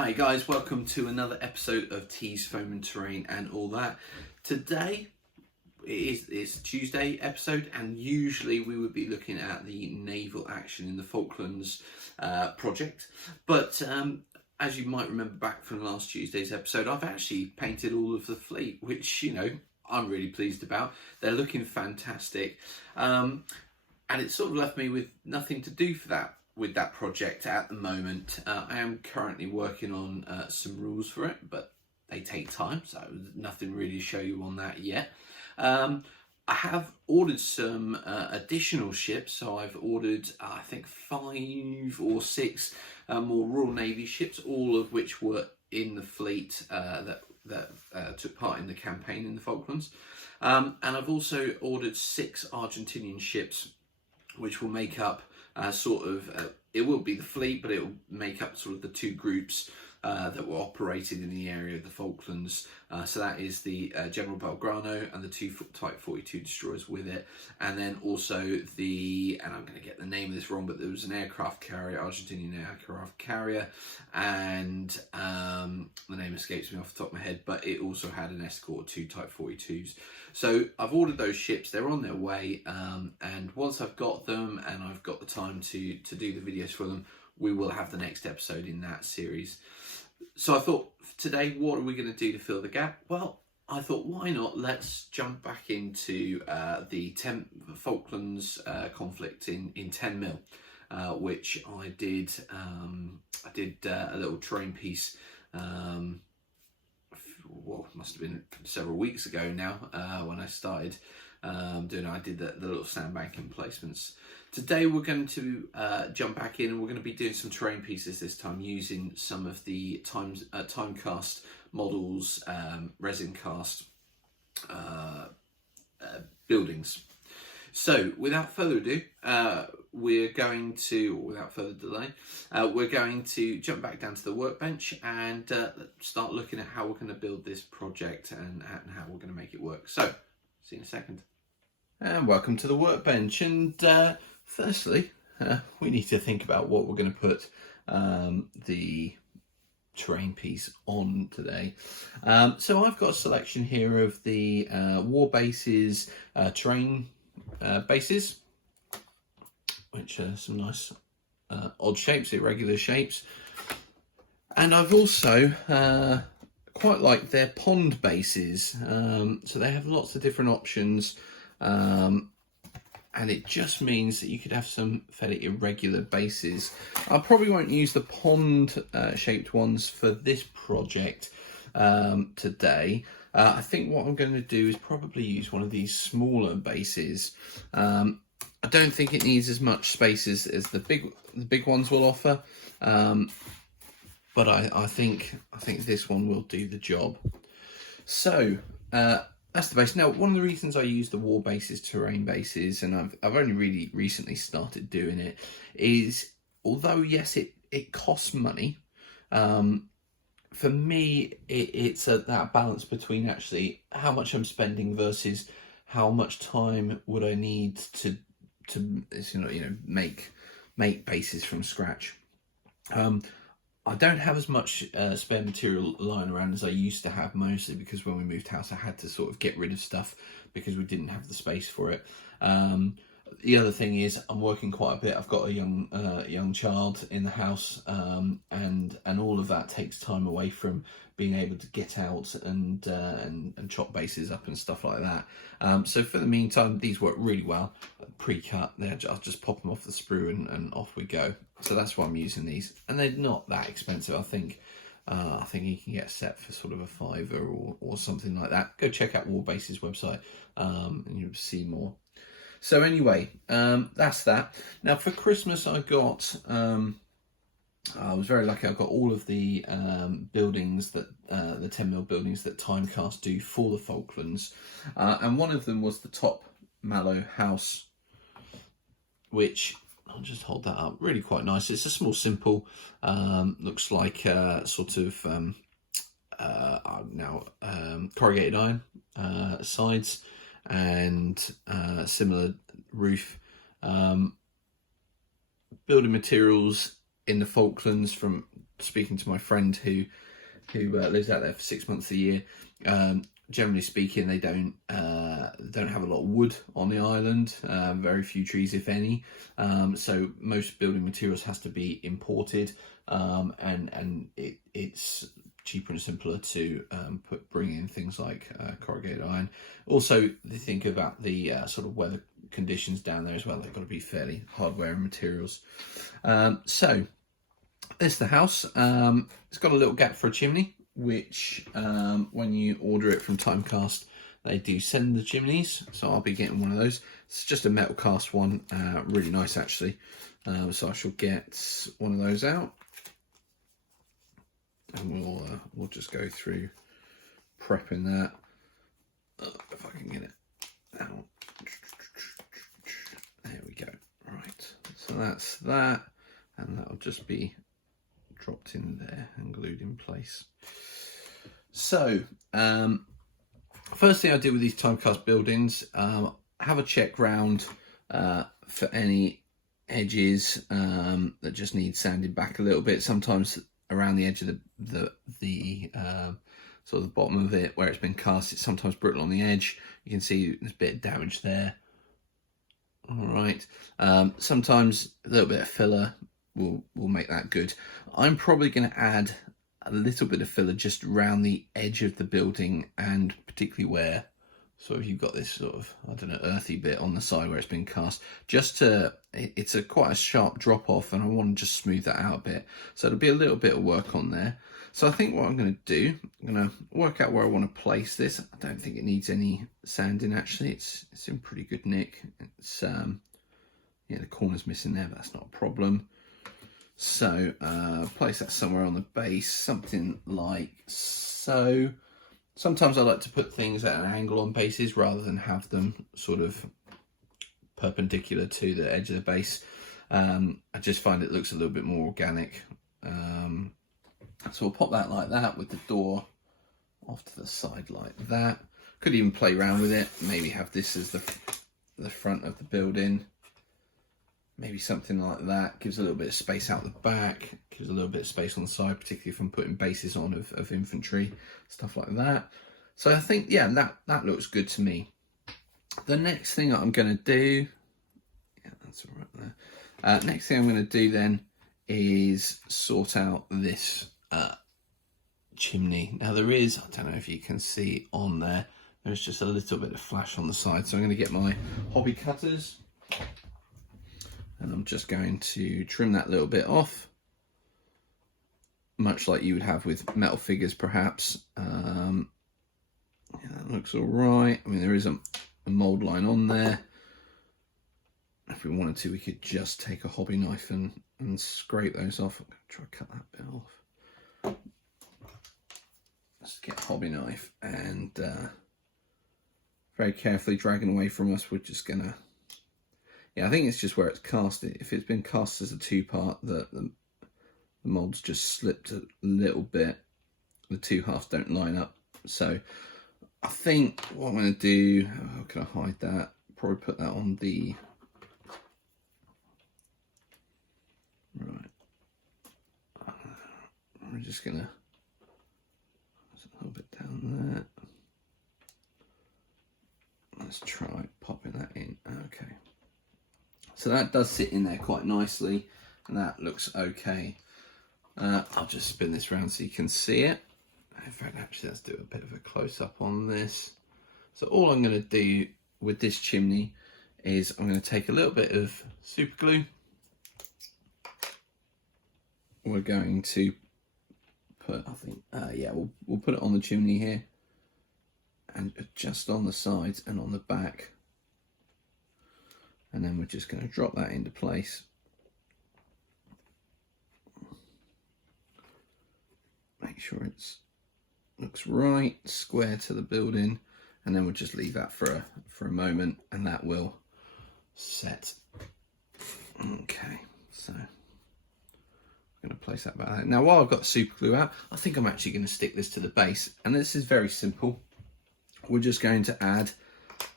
Hi guys, welcome to another episode of T's Foam and Terrain and all that. Today it's Tuesday episode, and usually we would be looking at the naval action in the Falklands project. But as you might remember back from last Tuesday's episode, I've actually painted all of the fleet, which, you know, I'm really pleased about. They're looking fantastic. And it sort of left me with nothing to do for that. With that project at the moment. I am currently working on some rules for it, but they take time, so nothing really to show you on that yet. I have ordered some additional ships, so I've ordered I think 5 or 6 more Royal Navy ships, all of which were in the fleet that took part in the campaign in the Falklands. And I've also ordered 6 Argentinian ships, which will make up it will be the fleet, but it will make up sort of the 2 groups that were operating in the area of the Falklands. So that is the General Belgrano and the 2 Type 42 destroyers with it. And then also and I'm going to get the name of this wrong, but there was an aircraft carrier, Argentinian aircraft carrier, and the name escapes me off the top of my head, but it also had an escort, 2 Type 42s. So I've ordered those ships, they're on their way, and once I've got them and I've got the time to do the videos for them, we will have the next episode in that series. So I thought, today, what are we going to do to fill the gap? Well, I thought, why not? Let's jump back into the Falklands conflict in 10mm, which I did. I did a little terrain piece. Well, it must have been several weeks ago now when I started doing it. I did the little sandbanking placements. Today we're going to jump back in, and we're going to be doing some terrain pieces this time using some of the TimeCast Models resin cast buildings. So without further ado, without further delay, we're going to jump back down to the workbench and start looking at how we're going to build this project and how we're going to make it work. So, see you in a second. And welcome to the workbench. And firstly, we need to think about what we're going to put the terrain piece on today. So I've got a selection here of the War Bases terrain bases, which are some nice odd shapes, irregular shapes. And I've also quite like their pond bases. So they have lots of different options, and it just means that you could have some fairly irregular bases. I probably won't use the pond shaped ones for this project today. I think what I'm going to do is probably use one of these smaller bases. I don't think it needs as much space as the big ones will offer, but I think this one will do the job. So that's the base. Now, one of the reasons I use the War Bases terrain bases, and I've only really recently started doing it, is although yes it costs money, for me it's that balance between actually how much I'm spending versus how much time would I need to make bases from scratch. I don't have as much spare material lying around as I used to have, mostly because when we moved house I had to sort of get rid of stuff because we didn't have the space for it. The other thing is I'm working quite a bit. I've got a young child in the house, and all of that takes time away from being able to get out and chop bases up and stuff like that. So for the meantime, these work really well, pre-cut. I'll just pop them off the sprue and off we go. So that's why I'm using these, and they're not that expensive. I think you can get a set for sort of a £5 or something like that. Go check out War Base's website, and you'll see more. So anyway, that's that. Now for Christmas I got, I was very lucky, I got all of the buildings that, the 10mm buildings that TimeCast do for the Falklands. And one of them was the top Malo House, which, I'll just hold that up, really quite nice. It's a small, simple, looks like sort of corrugated iron sides, and similar roof. Building materials in the Falklands from speaking to my friend who lives out there for 6 months a year. Generally speaking, they don't have a lot of wood on the island, very few trees, if any. So most building materials has to be imported, and it's cheaper and simpler to bring in things like corrugated iron. Also, they think about the sort of weather conditions down there as well. They've got to be fairly hard-wearing materials. So this is the house. It's got a little gap for a chimney, which when you order it from TimeCast, they do send the chimneys, so I'll be getting one of those. It's just a metal cast one, really nice actually. So I shall get one of those out, and we'll just go through prepping that. If I can get it out. There we go. Right, so that's that, and that'll just be dropped in there and glued in place. So first thing I did with these TimeCast buildings, have a check round for any edges that just need sanding back a little bit. Sometimes around the edge of the sort of the bottom of it where it's been cast, it's sometimes brittle on the edge. You can see there's a bit of damage there. All right, sometimes a little bit of filler will make that good. I'm probably going to add a little bit of filler just around the edge of the building, and particularly where sort of you've got this sort of, I don't know, earthy bit on the side where it's been cast, just to, it's quite a sharp drop off, and I want to just smooth that out a bit. So it'll be a little bit of work on there. So I think what I'm going to do, I'm going to work out where I want to place this. I don't think it needs any sanding actually. It's in pretty good nick. It's yeah, the corner's missing there, but that's not a problem. So place that somewhere on the base, something like so. Sometimes I like to put things at an angle on bases rather than have them sort of perpendicular to the edge of the base. I just find it looks a little bit more organic. So we'll pop that like that with the door off to the side like that. Could even play around with it. Maybe have this as the front of the building. Maybe something like that. Gives a little bit of space out the back. Gives a little bit of space on the side, particularly if I'm putting bases on of infantry, stuff like that. So I think, yeah, that looks good to me. The next thing that I'm going to do, yeah, that's all right there. Next thing I'm going to do then is sort out this chimney. Now there is, I don't know if you can see on there, there's just a little bit of flash on the side. So I'm going to get my hobby cutters, and I'm just going to trim that little bit off, much like you would have with metal figures perhaps. Yeah, that looks all right. I mean, there is a mold line on there. If we wanted to, we could just take a hobby knife and scrape those off. I'm going to try to cut that bit off. Let's get a hobby knife and very carefully dragging away from us. We're just going to, yeah, I think it's just where it's cast. If it's been cast as a two-part, the mold's just slipped a little bit. The two halves don't line up. So I think what I'm going to do, how can I hide that? Probably put that on the, right. We're just going to, a little bit down there. Let's try popping that in. Okay. So that does sit in there quite nicely, and that looks okay. I'll just spin this around so you can see it. In fact, actually, let's do a bit of a close-up on this. So all I'm going to do with this chimney is I'm going to take a little bit of super glue. We're going to put, I think, yeah, we'll put it on the chimney here, and just on the sides and on the back. And then we're just going to drop that into place. Make sure it's looks right, square to the building, and then we'll just leave that for a moment, and that will set. Okay, so I'm going to place that back there. Now, while I've got the super glue out, I think I'm actually going to stick this to the base, and this is very simple. We're just going to add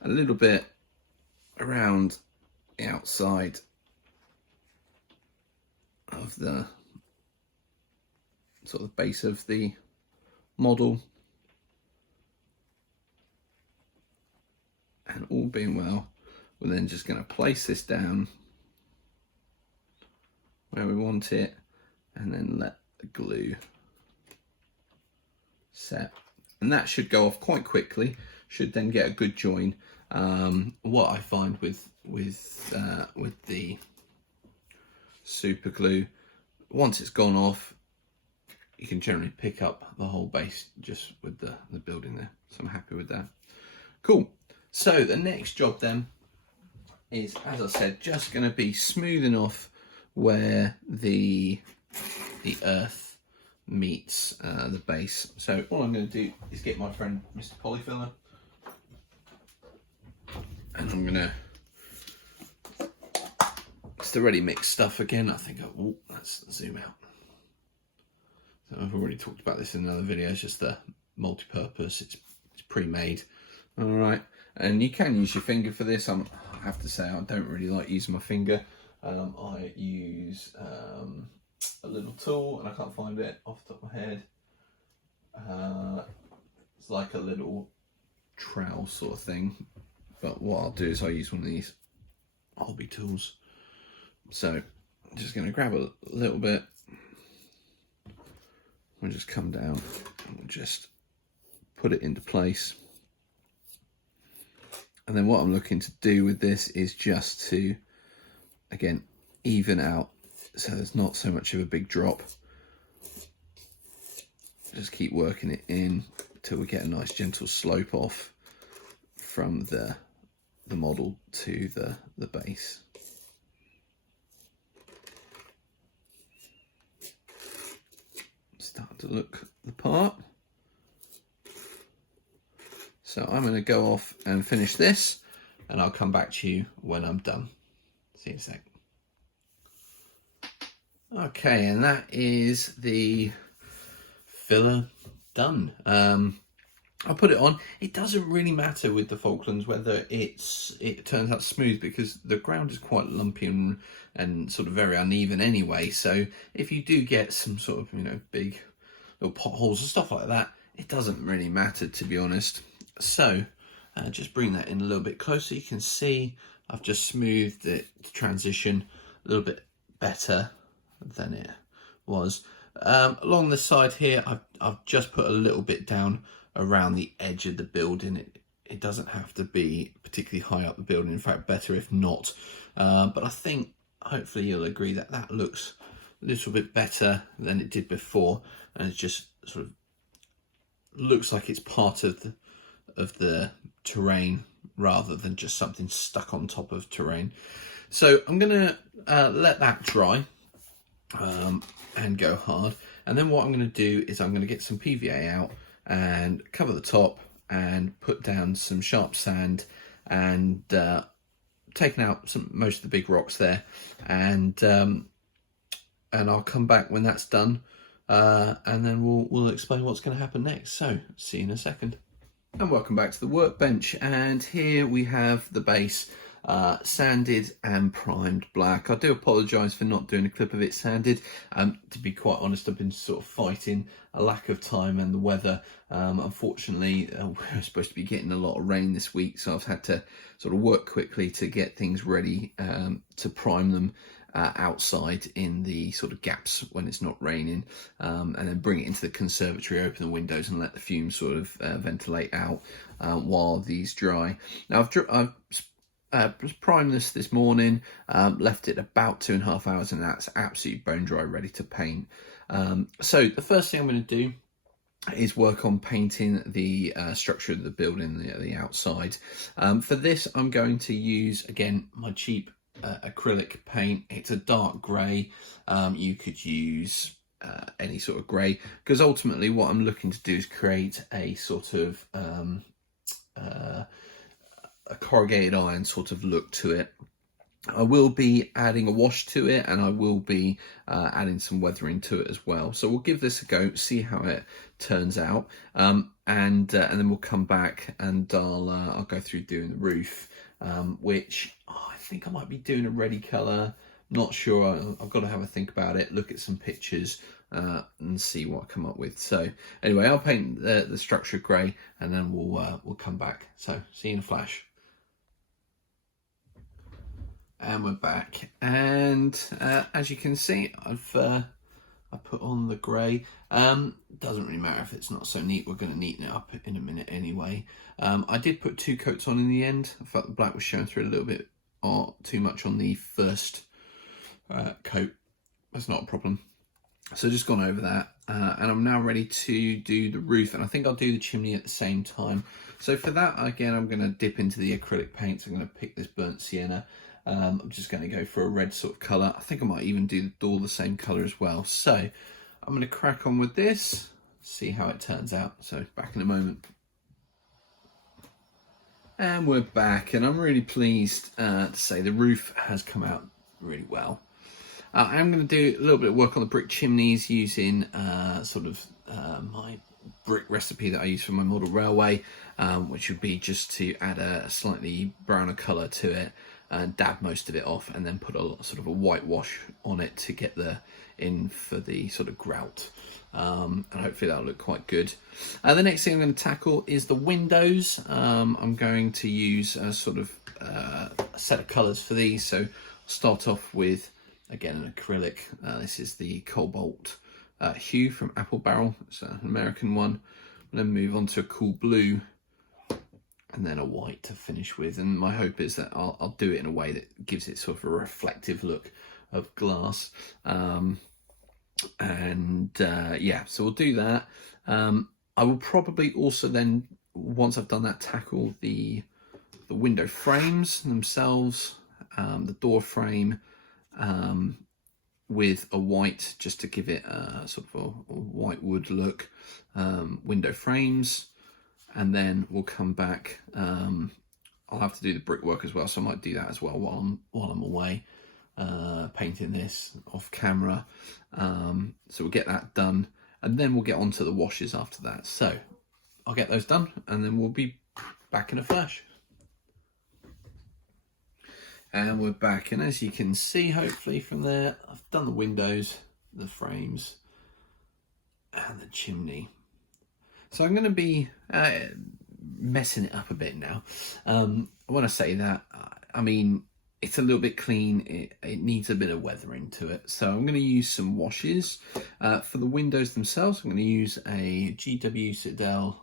a little bit around the outside of the sort of the base of the model. And all being well, we're then just going to place this down where we want it, and then let the glue set. And that should go off quite quickly, should then get a good join. What I find with the super glue, once it's gone off, you can generally pick up the whole base just with the building there. So I'm happy with that. Cool. So the next job then is, as I said, just going to be smoothing off where the earth meets the base. So all I'm going to do is get my friend Mr. Polyfiller, and I'm going to, it's the ready mix stuff again. I think, oh, let's zoom out. So I've already talked about this in another video. It's just the multi-purpose. It's pre-made. All right, and you can use your finger for this. I have to say I don't really like using my finger. I use a little tool, and I can't find it off the top of my head. It's like a little trowel sort of thing, but what I'll do is I'll use one of these hobby tools. So I'm just going to grab a little bit. We'll just come down and we'll just put it into place. And then what I'm looking to do with this is just to, again, even out so there's not so much of a big drop. Just keep working it in till we get a nice gentle slope off from the model to the base. Starting to look the part. So I'm going to go off and finish this, and I'll come back to you when I'm done. See you in a sec. Okay, and that is the filler done. I'll put it on. It doesn't really matter with the Falklands whether it turns out smooth, because the ground is quite lumpy and sort of very uneven anyway. So if you do get some sort of, you know, big little potholes and stuff like that, it doesn't really matter, to be honest. So just bring that in a little bit closer. You can see I've just smoothed it, the transition a little bit better than it was. Along the side here, I've just put a little bit down around the edge of the building. It doesn't have to be particularly high up the building. In fact, better if not. But I think hopefully you'll agree that that looks a little bit better than it did before, and it just sort of looks like it's part of the terrain rather than just something stuck on top of terrain. So I'm gonna let that dry and go hard, and then what I'm going to do is I'm going to get some PVA out and cover the top and put down some sharp sand and taking out most of the big rocks there, and I'll come back when that's done, and then we'll explain what's going to happen next. So see you in a second. And welcome back to the workbench, and here we have the base sanded and primed black. I do apologise for not doing a clip of it sanded. To be quite honest, I've been sort of fighting a lack of time and the weather. Unfortunately, we're supposed to be getting a lot of rain this week, so I've had to sort of work quickly to get things ready to prime them outside in the sort of gaps when it's not raining, and then bring it into the conservatory, open the windows and let the fumes sort of ventilate out while these dry. Now I've primed this morning, left it about 2.5 hours, and that's absolutely bone dry, ready to paint. So the first thing I'm going to do is work on painting the structure of the building, the outside. For this, I'm going to use, again, my cheap acrylic paint. It's a dark grey. You could use any sort of grey, because ultimately what I'm looking to do is create a sort of a corrugated iron sort of look to it. I will be adding a wash to it, and I will be adding some weathering to it as well. So we'll give this a go, see how it turns out, and then we'll come back and I'll go through doing the roof, which I think I might be doing a ready colour, Not sure. I've got to have a think about it, look at some pictures, and see what I come up with. So anyway, I'll paint the structure grey, and then we'll come back. So see you in a flash. And we're back, and as you can see, I put on the grey. Doesn't really matter if it's not so neat. We're going to neaten it up in a minute anyway. I did put 2 coats on in the end. I felt the black was showing through a little bit too much on the first coat. That's not a problem. So just gone over that, and I'm now ready to do the roof, and I think I'll do the chimney at the same time. So for that, again, I'm going to dip into the acrylic paints. I'm going to pick this burnt sienna. I'm just going to go for a red sort of colour. I think I might even do the door the same colour as well. So I'm going to crack on with this, see how it turns out. So back in a moment. And we're back, and I'm really pleased to say the roof has come out really well. I'm going to do a little bit of work on the brick chimneys using my brick recipe that I use for my model railway, which would be just to add a slightly browner colour to it, dab most of it off, and then put a sort of a whitewash on it to get in for the sort of grout, and hopefully that'll look quite good. The next thing I'm going to tackle is the windows. I'm going to use a sort of a set of colours for these. So I'll start off with, again, an acrylic. This is the Cobalt hue from Apple Barrel. It's an American one. And then move on to a cool blue, and then a white to finish with. And my hope is that I'll do it in a way that gives it sort of a reflective look of glass. Yeah, so we'll do that. I will probably also then, once I've done that, tackle the window frames themselves, the door frame, with a white, just to give it a sort of a white wood look, window frames. And then we'll come back. I'll have to do the brickwork as well, so I might do that as well while I'm away, painting this off camera. So we'll get that done, and then we'll get on to the washes after that. So I'll get those done, and then we'll be back in a flash. And we're back, and as you can see, hopefully from there, I've done the windows, the frames, and the chimney. So I'm going to be messing it up a bit now. When I say that, I mean, it's a little bit clean. It needs a bit of weathering to it. So I'm going to use some washes. For the windows themselves, I'm going to use a GW Citadel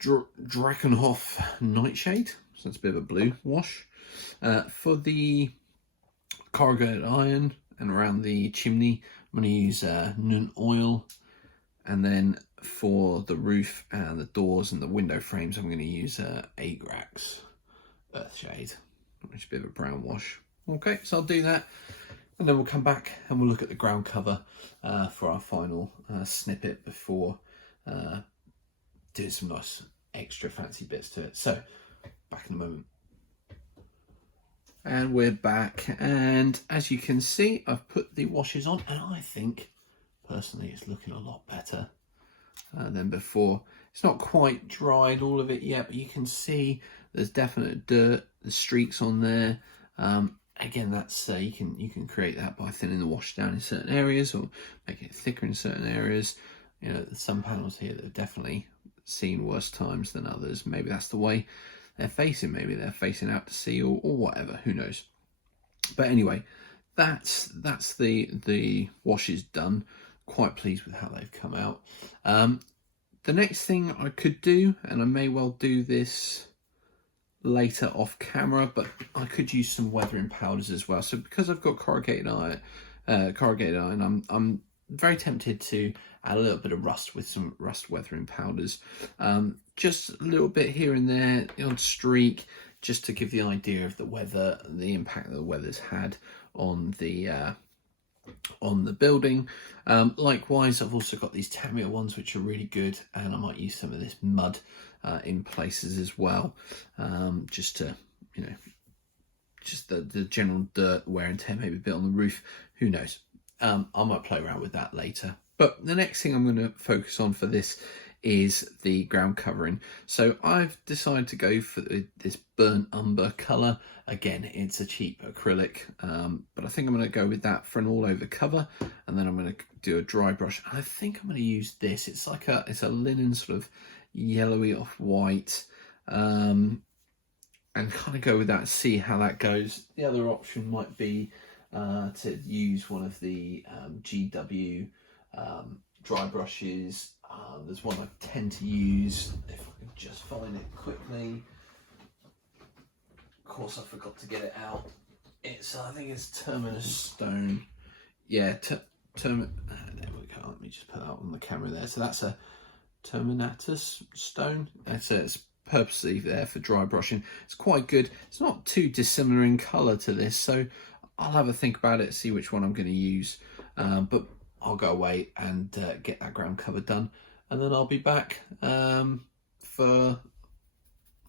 Drakenhof Nightshade. So it's a bit of a blue wash. For the corrugated iron and around the chimney, I'm going to use Nun Oil. And then for the roof and the doors and the window frames, I'm going to use Agrax Earthshade, which is a bit of a brown wash. Okay, so I'll do that, and then we'll come back and we'll look at the ground cover for our final snippet before doing some nice extra fancy bits to it. So back in a moment. And we're back, and as you can see, I've put the washes on, and I think personally it's looking a lot better than before. It's not quite dried all of it yet, but you can see there's definite dirt, the streaks on there. Again, that's you can create that by thinning the wash down in certain areas or make it thicker in certain areas. You know, there's some panels here that have definitely seen worse times than others. Maybe that's the way they're facing. Maybe they're facing out to sea or whatever. Who knows? But anyway, that's the washes done. Quite pleased with how they've come out. The next thing I could do, and I may well do this later off camera, but I could use some weathering powders as well. So because I've got corrugated iron, I'm very tempted to add a little bit of rust with some rust weathering powders. Just a little bit here and there, the odd streak, just to give the idea of the weather, the impact that the weather's had on the building. Likewise, I've also got these Tamiya ones, which are really good, and I might use some of this mud in places as well, just to, you know, just the general dirt, wear and tear, maybe a bit on the roof, who knows. I might play around with that later. But the next thing I'm going to focus on for this is the ground covering. So I've decided to go for this burnt umber colour. Again, it's a cheap acrylic, but I think I'm going to go with that for an all over cover, and then I'm going to do a dry brush. I think I'm going to use this. It's like it's a linen sort of yellowy off white, and kind of go with that, see how that goes. The other option might be to use one of the GW dry brushes. There's one I tend to use, if I can just find it quickly. Of course, I forgot to get it out. I think it's Terminus Stone. Yeah, there we go. Let me just put that on the camera there. So that's a Terminatus Stone. It's purposely there for dry brushing. It's quite good. It's not too dissimilar in colour to this, so I'll have a think about it, see which one I'm going to use. But I'll go away and get that ground cover done, and then I'll be back for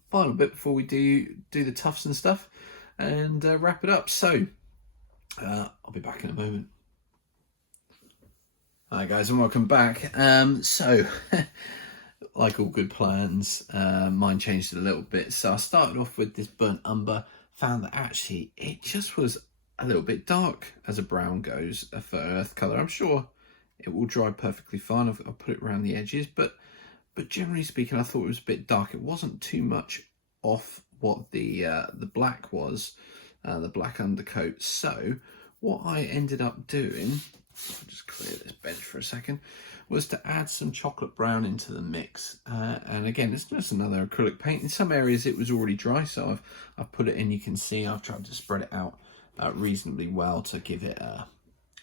final bit before we do the tufts and stuff, and wrap it up. So I'll be back in a moment. Hi guys, and welcome back. So like all good plans, mine changed a little bit. So I started off with this burnt umber, found that actually it just was a little bit dark as a brown goes for earth colour. I'm sure it will dry perfectly fine. I'll put it around the edges, but generally speaking, I thought it was a bit dark. It wasn't too much off what the black was, the black undercoat. So what I ended up doing, I'll just clear this bench for a second, was to add some chocolate brown into the mix. And again, it's just another acrylic paint. In some areas it was already dry, so I've put it in. You can see I've tried to spread it out reasonably well to give it a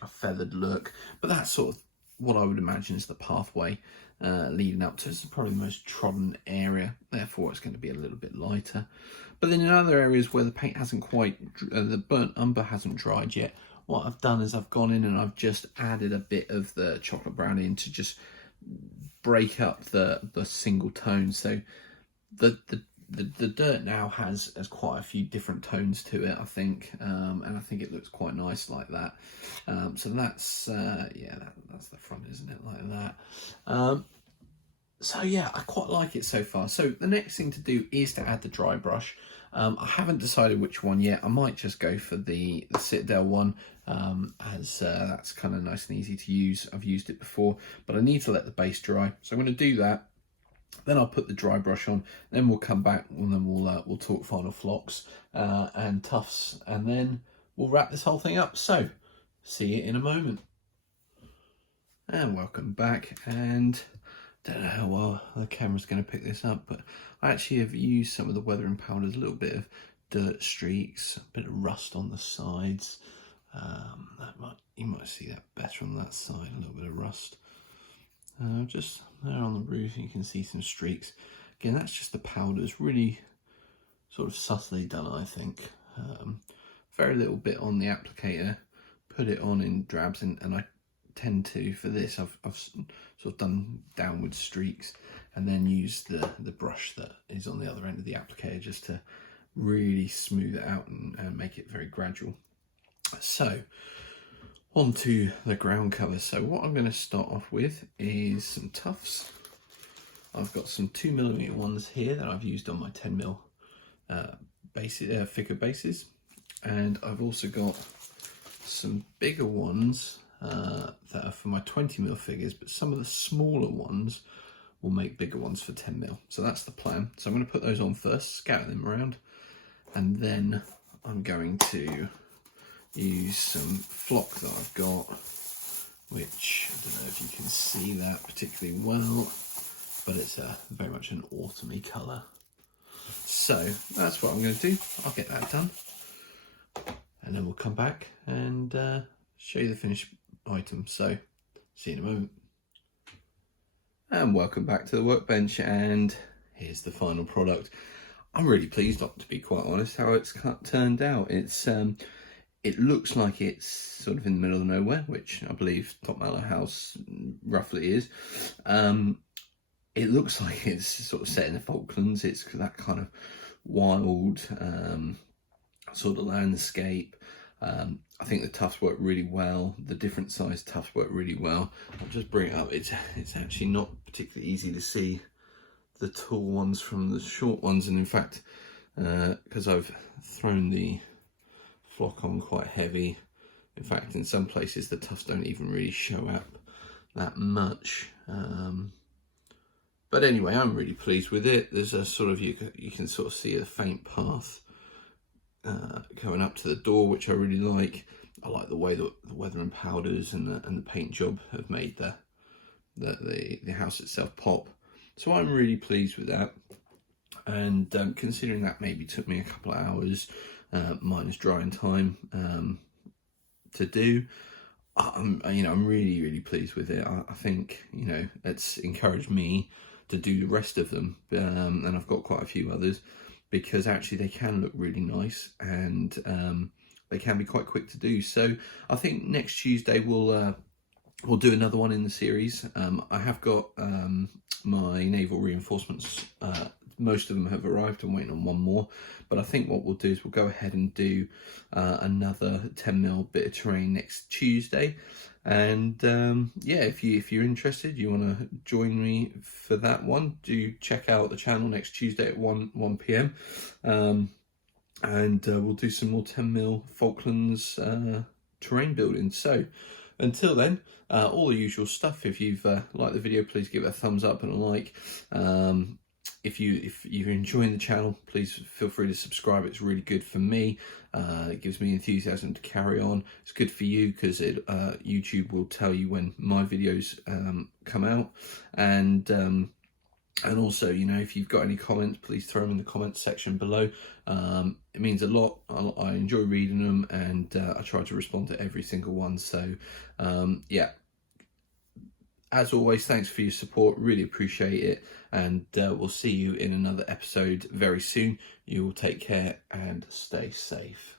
feathered look, but that's sort of what I would imagine is the pathway leading up to. It's probably the most trodden area, therefore it's going to be a little bit lighter. But then in other areas where the paint hasn't quite, the burnt umber hasn't dried yet, what I've done is I've gone in and I've just added a bit of the chocolate brown in to just break up the single tones. So the dirt now has quite a few different tones to it, I think, and I think it looks quite nice like that. So that's yeah, that's the front, isn't it, like that. So yeah, I quite like it so far. So the next thing to do is to add the dry brush. I haven't decided which one yet. I might just go for the Citadel one, as that's kind of nice and easy to use. I've used it before, but I need to let the base dry, so I'm going to do that. Then I'll put the dry brush on, then we'll come back and then we'll talk final flocks and tufts, and then we'll wrap this whole thing up. So see you in a moment. And welcome back. And don't know how well the camera's going to pick this up, but I actually have used some of the weathering powders, a little bit of dirt streaks, a bit of rust on the sides. You might see that better on that side, a little bit of rust. Just there on the roof, you can see some streaks. Again, that's just the powders, really sort of subtly done, I think. Very little bit on the applicator, put it on in drabs, and I tend to, for this, I've sort of done downward streaks, and then used the brush that is on the other end of the applicator just to really smooth it out and make it very gradual. So onto the ground cover. So what I'm going to start off with is some tufts. I've got some 2mm ones here that I've used on my 10mm figure bases, and I've also got some bigger ones that are for my 20mm figures, but some of the smaller ones will make bigger ones for 10mm. So that's the plan. So I'm going to put those on first, scatter them around, and then I'm going to use some flock that I've got, which I don't know if you can see that particularly well, but it's very much an autumny colour. So that's what I'm going to do. I'll get that done, and then we'll come back and show you the finished item. So see you in a moment. And welcome back to the workbench, and here's the final product. I'm really pleased, to be quite honest, how it's turned out. It looks like it's sort of in the middle of nowhere, which I believe Top Malo House roughly is. It looks like it's sort of set in the Falklands. It's that kind of wild sort of landscape. I think the tufts work really well. The different size tufts work really well. I'll just bring it up. It's actually not particularly easy to see the tall ones from the short ones, and in fact, because I've thrown the flock on quite heavy, in fact in some places the tufts don't even really show up that much. But anyway, I'm really pleased with it. There's a sort of, you can sort of see a faint path going up to the door, which I really like. I like the way that the weather and powders and the paint job have made the house itself pop. So I'm really pleased with that. And considering that maybe took me a couple of hours minus drying time to do, I'm really pleased with it. I think, you know, it's encouraged me to do the rest of them, and I've got quite a few others, because actually they can look really nice, and they can be quite quick to do. So I think next Tuesday we'll do another one in the series. I have got my naval reinforcements. Most of them have arrived. I'm waiting on one more, but I think what we'll do is we'll go ahead and do another 10mm bit of terrain next Tuesday. And yeah, if you're interested, you want to join me for that one, do check out the channel next Tuesday at 1 p.m. And we'll do some more 10mm Falklands terrain building. So until then, all the usual stuff. If you've liked the video, please give it a thumbs up and a like. If you're enjoying the channel, please feel free to subscribe. It's really good for me. It gives me enthusiasm to carry on. It's good for you because YouTube will tell you when my videos come out. And also, you know, if you've got any comments, please throw them in the comments section below. It means a lot. I enjoy reading them, and I try to respond to every single one. So yeah, as always, thanks for your support, really appreciate it, and we'll see you in another episode very soon. You will take care and stay safe.